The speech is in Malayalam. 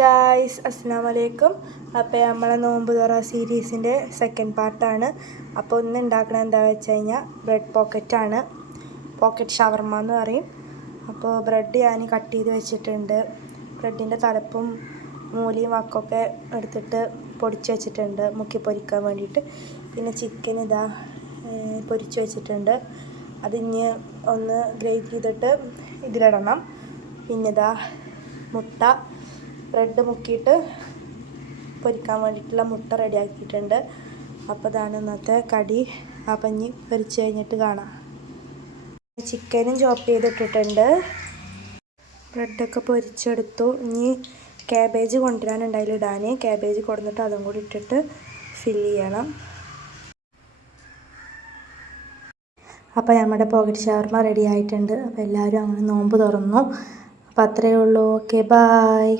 ഗായ്സ് അസ്സലാമു അലൈക്കും. അപ്പോൾ നമ്മളെ നോമ്പ് തുറ സീരീസിൻ്റെ സെക്കൻഡ് പാർട്ടാണ്. അപ്പോൾ ഇന്ന് ഉണ്ടാക്കുന്നത് എന്താണെന്ന് വെച്ച് കഴിഞ്ഞാൽ ബ്രെഡ് പോക്കറ്റാണ്. പോക്കറ്റ് ഷവർമ എന്ന് പറയും. അപ്പോൾ ബ്രെഡ് ഞാൻ കട്ട് ചെയ്ത് വെച്ചിട്ടുണ്ട്. ബ്രെഡിൻ്റെ തലപ്പും മൂലയും വക്കൊക്കെ എടുത്തിട്ട് പൊടിച്ച് വെച്ചിട്ടുണ്ട് മുക്കി പൊരിക്കാൻ വേണ്ടിയിട്ട്. പിന്നെ ചിക്കൻ പൊരിച്ച് വെച്ചിട്ടുണ്ട്. അതിന് ഒന്ന് ഗ്രേറ്റ് ചെയ്തിട്ട് ഇതിലിടണം. പിന്നെ മുട്ട ബ്രെഡ് മുക്കിയിട്ട് പൊരിക്കാൻ വേണ്ടിയിട്ടുള്ള മുട്ട റെഡിയാക്കിയിട്ടുണ്ട്. അപ്പോൾ ഇതാണ് ഇന്നത്തെ കടി. അപ്പം ഇനി പൊരിച്ച് കഴിഞ്ഞിട്ട് കാണാം. ചിക്കനും ചോപ്പ് ചെയ്തിട്ടിട്ടുണ്ട്. ബ്രെഡൊക്കെ പൊരിച്ചെടുത്തു. ഇനി ക്യാബേജ് കൊണ്ടുവരാനുണ്ട്, അതിലിടാൻ. ക്യാബേജ് കൊടുത്തിട്ട് അതും കൂടി ഇട്ടിട്ട് ഫില്ല് ചെയ്യണം. അപ്പോൾ നമ്മുടെ പോക്കറ്റ് ഷവർമ റെഡി ആയിട്ടുണ്ട്. അപ്പോൾ എല്ലാവരും അങ്ങനെ നോമ്പ് തുറന്നു. അപ്പോൾ അത്രയേ ഉള്ളൂ. Okay, bye.